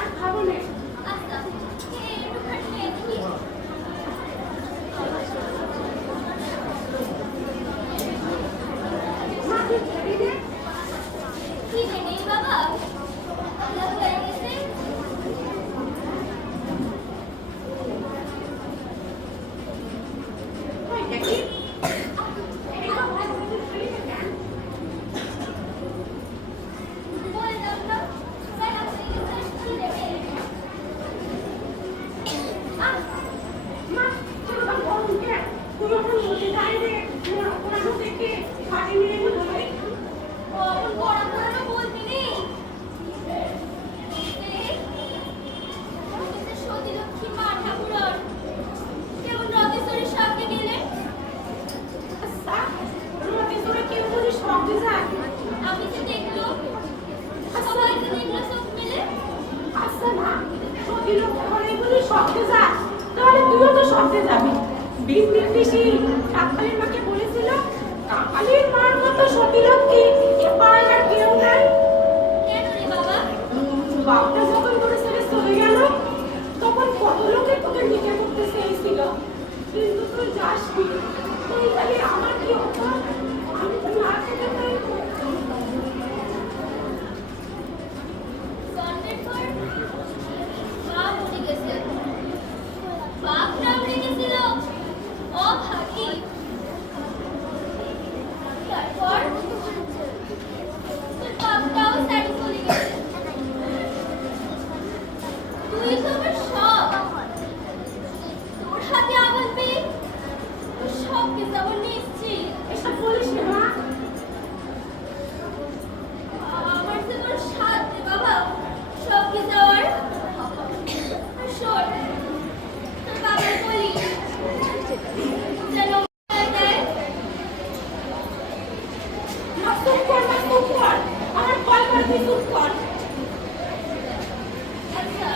আর খাবো না। আচ্ছা একটুখানি নিয়ে দেখি। মা তুই খেলি রে? কি রে নেই বাবা? আল্লাহ হয়ে গেছে। ওই দেখি এই তো ভাই তুই খেলি না কেন? বললাম না বেলা হয়ে গেছে কি দেবে? মা চলো গরম কে তুই ওখানে বসে যাই রে ওখানে দেখে খাটি নিয়ে এলো ধরে অমন বড় বড় বলবি নেই। সতীলক্ষ্মী মা ঠাকুরর কেমন রথেশ্বরের সামনে গেলে আচ্ছা রোটি তোরা কেউ বলিস শব্দে যায় আমি তো দেখলো সবাই তো দেখলো চোখ মেলে। আচ্ছা না সত্যি লোক করে বলি শব্দে যা তাহলে তুইও তো শব্দে যাবি বিশ দিন বেশি কাকালির মাকে বলেছিল কাকালির মার মতো সত্যি লক্ষ্মী এ পাড়ায় আর কেউ নাই কেন রে বাবা? বাপটা যখন করে ছেড়ে চলে গেল তখন কত লোকে তোকে নিতে করতে চেয়েছিল কিন্তু তুই যাসনি তুই খালি আমার কি হতো আমি তো না খেতে পারি জন্মের পর মা মরে গেছে, বাপটাও রেখেছিল অভাগী। তারপর তোর বাপটাও সাইড চলে গেছে। তুই তো আমার সব, তোর হাতে আঙুল পেয়ে সব কিছু আমার নিশ্চিত। এসব বলিস না মা আমার যে তোর সাথ রে বাবা, সব কিছু আমার। শোন, তোর বাবার বলি যেন মারা যায়। চুপ কর মা চুপ কর আমার কল করবি চুপ কর আচ্ছা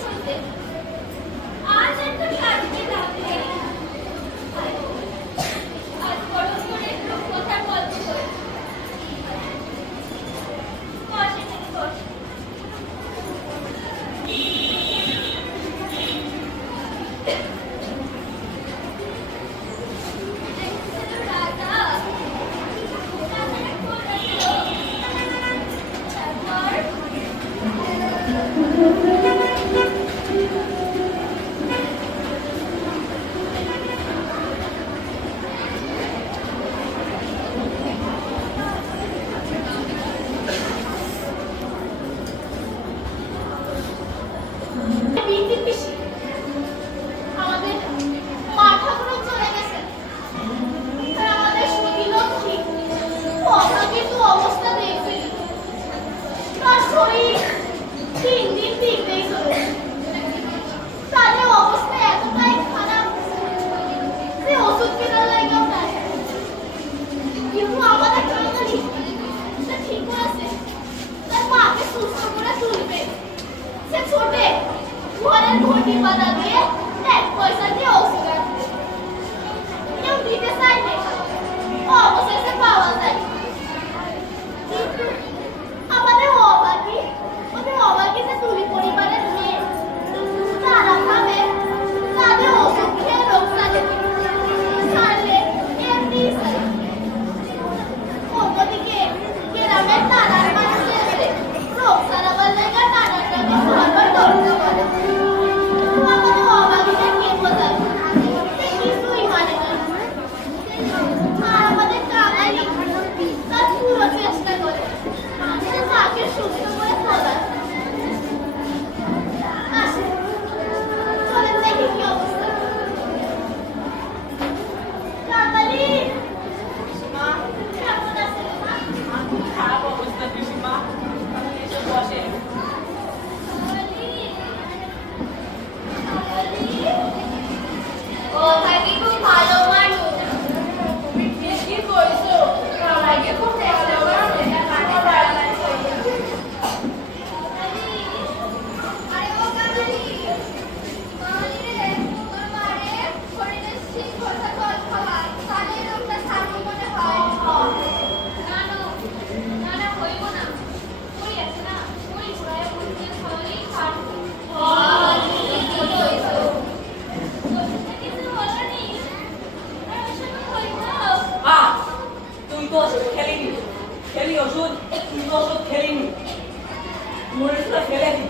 শুনতে আজ একটা কাজকে ডাকলে আজ বড় করে একটু কথার গল্প করি। বস এখানে বস। দেখছিল রাজা, রাজার এক কন্যা ছিল। তারপর বিদ্যুৎ বেশি আমাদের মা ঠাকুরও চলে গেছে। আর আমাদের সতী লক্ষ্মী অভাগে তো অবস্থা দেখবি। তার শরীর দিন দিন বিগড়েই চলেছে। তাদের অবস্থা এতটাই খারাপ যে ওষুধ কেনার লাগেও নাই। কিন্তু আমাদের কাঙালি সে ঠিক আছে, তার মাকে সুস্থ করে তুলবে। সে ছোটে ঘরের ঘটি বাঁধা দিয়ে এক পয়সা দিয়ে ওষুধ আনবে। কেউ দিতে চায় না, অবশেষে পাওয়া যায়। কিন্তু আমাদের অভাগী, ওদের অভাগী যে তুলি পরিবারের মেয়ে, তারা ভাবে তাদের ওষুধ খেয়ে রোগ সারে সারলে এমনি সারে। অন্যদিকে গ্রামের নানার মানুষ এসে রোগ সারাবার লেগে নানার নামে ঘর দরজা বলে। আমাদের ওষুধ খেলিনি মরিচটা ফেলে দিই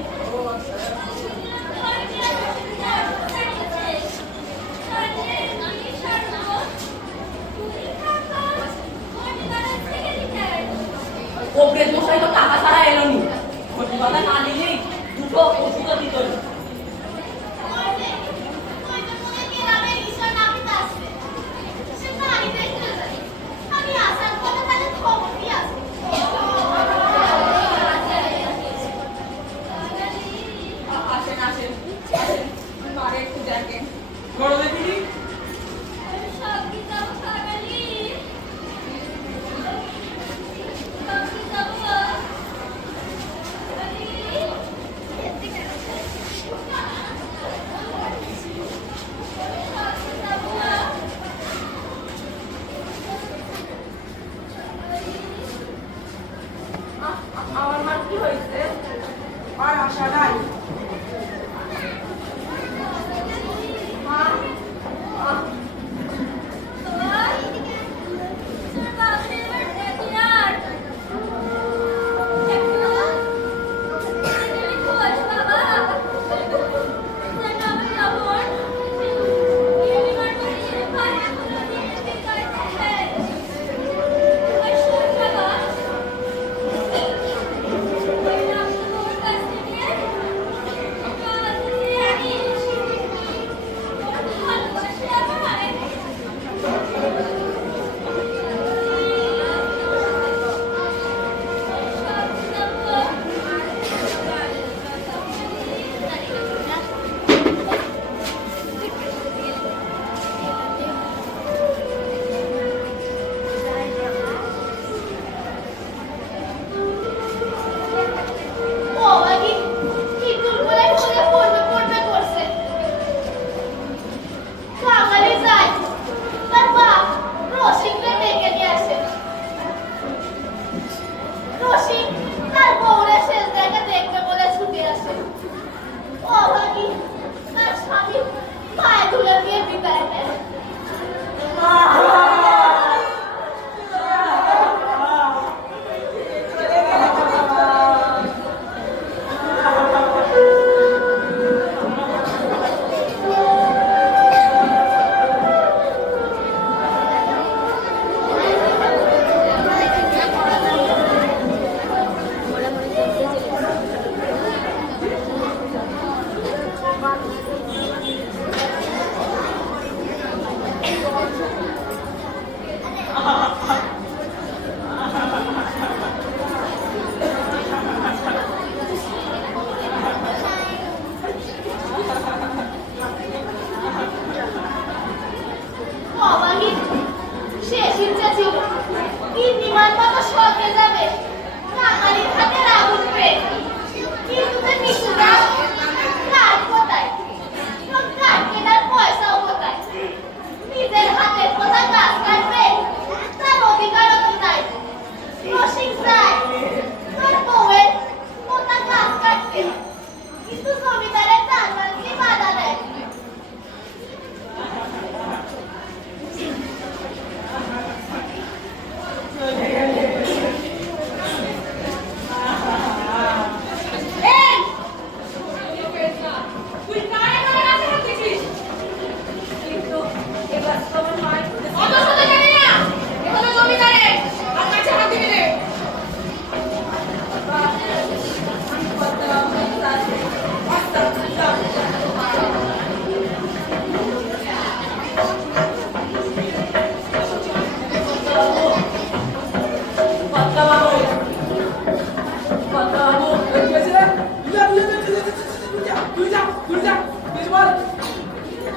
ওপরের মশাই তো টাকা ছাড়া এলো নি প্রতিবাদা না নিলেই দুটো ওষুধও দিত না আসেন আসেন আসেন মারে একটু দেখেন বড় দেখিনি আমার মার কি হয়েছে? আর আশা নাই। মা,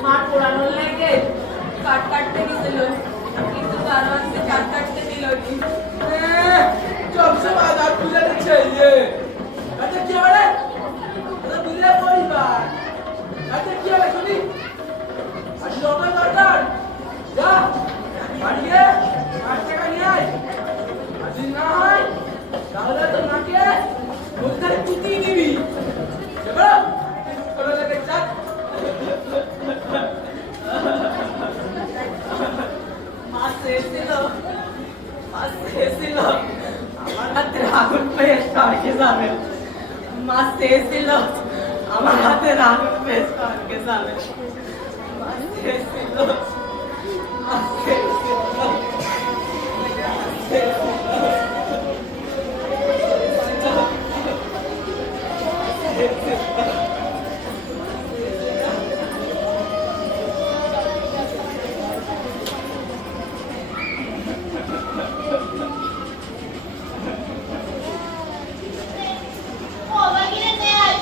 মার পোড়ানোর লাগে কাট কাটতে গেছিল কিন্তু দারোয়ানকে কাট কাটতে দিল কি জবসে বাজার খুলে দিচ্ছে ইয়ে আচ্ছা কি হবে এটা বুঝলে পরিবার আচ্ছা কি হবে শুনি আজ সময় দরকার যা বাড়ি গিয়ে 5 টাকা নিয়ে আয় আজ না হয় তাহলে তো নাকে ওখানে চুতি দিবি এবার করে লাগে চাক মাছ এসেছিল আমার হাতে আগুন বেশ স্বর্গে যাবে। মা চেয়েছিল আমার হাতে রানু বেশ স্বর্গে যাবে। মা চেয়েছিল, মা চেয়েছিল, ও বাগিরে নেই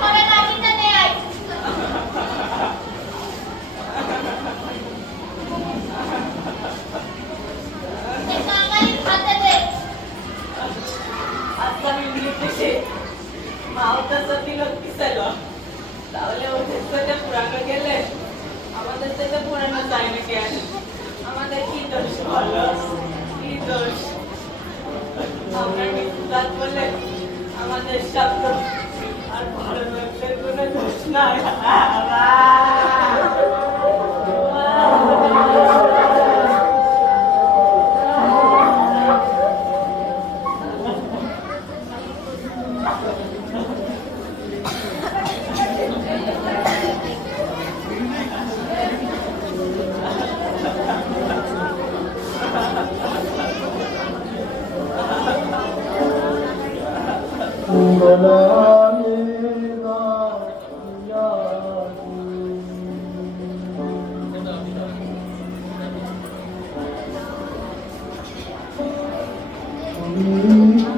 করে লাগিতে নেই তে কাঙালি খাতে দে আজকাল নির্দেশে মাও তো সত্যি লক্ষ্মী ছিল। তাহলে ওদের সাথে পুরানো গেলে আমাদের সাথে পুরানো চাই না কেন? আমাদের কি দোষ বলো, কি দোষ? আমরা মিথ্যাবাদ বলে আমাদের শব্দ আর ভালো লোকদের কোনো দোষ নাই। Thank you.